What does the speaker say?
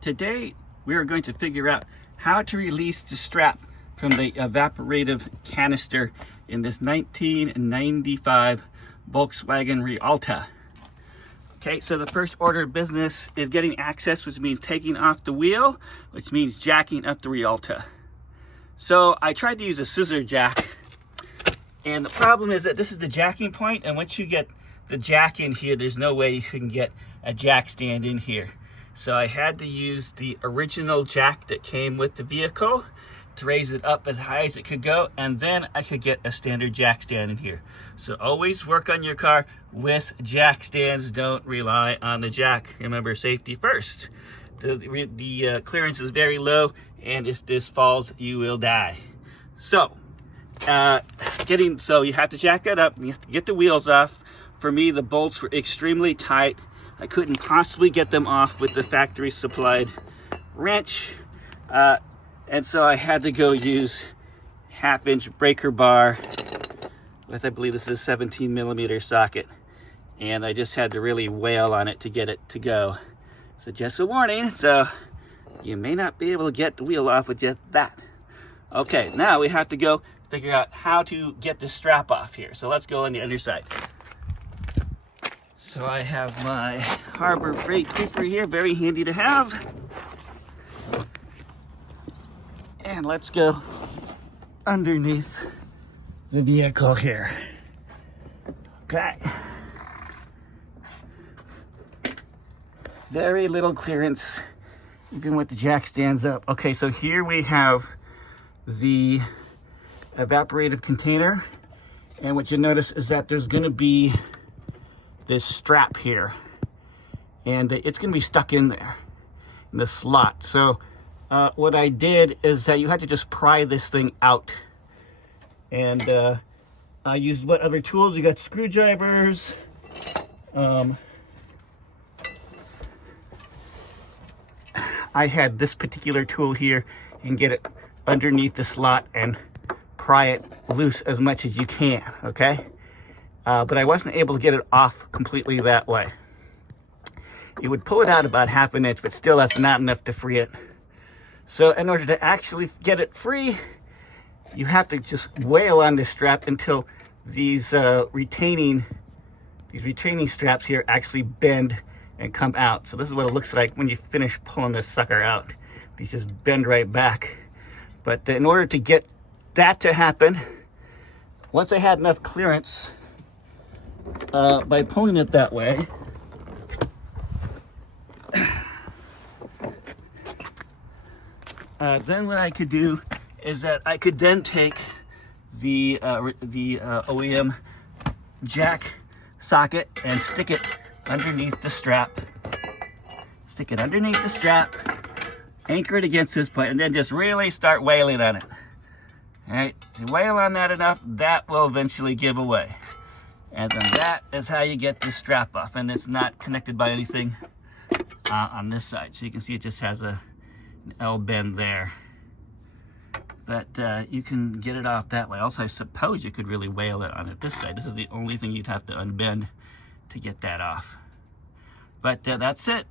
Today we are going to figure out how to release the strap from the evaporative canister in this 1995 Volkswagen Rialta. Okay, so the first order of business is getting access, which means taking off the wheel, which means jacking up the Rialta. So I tried to use a scissor jack, and the problem is that this is the jacking point, and once you get the jack in here, there's no way you can get a jack stand in here. So I had to use the original jack that came with the vehicle to raise it up as high as it could go, and then I could get a standard jack stand in here. So always work on your car with jack stands. Don't rely on the jack. Remember, safety first. The clearance is very low, and if this falls, you will die. So you have to jack that up. You have to get the wheels off. For me, the bolts were extremely tight. I couldn't possibly get them off with the factory supplied wrench. And so I had to go use 1/2-inch breaker bar with, I believe this is a 17mm socket. And I just had to really wail on it to get it to go. So just a warning, so you may not be able to get the wheel off with just that. Okay, now we have to go figure out how to get the strap off here. So let's go on the underside. So I have my Harbor Freight Creeper here, very handy to have. And let's go underneath the vehicle here. Okay. Very little clearance, even with the jack stands up. Okay, so here we have the evaporative container. And what you'll notice is that there's gonna be this strap here. And it's gonna be stuck in there, in the slot. So what I did is that you had to just pry this thing out. And I used what other tools? You got screwdrivers. I had this particular tool here. You can get it underneath the slot and pry it loose as much as you can, okay? But I wasn't able to get it off completely that way. You would pull it out about 1/2 inch, but still that's not enough to free it. So in order to actually get it free, you have to just wail on this strap until these retaining straps here actually bend and come out. So this is what it looks like when you finish pulling this sucker out. These just bend right back. But in order to get that to happen, once I had enough clearance, by pulling it that way, then what I could do is that I could then take the OEM jack socket and stick it underneath the strap. Stick it underneath the strap, anchor it against this point, and then just really start wailing on it. All right, if you wail on that enough, that will eventually give away. And then that is how you get this strap off, and it's not connected by anything on this side. So you can see it just has an L bend there. But you can get it off that way. Also, I suppose you could really wail it on it this side. This is the only thing you'd have to unbend to get that off. But that's it.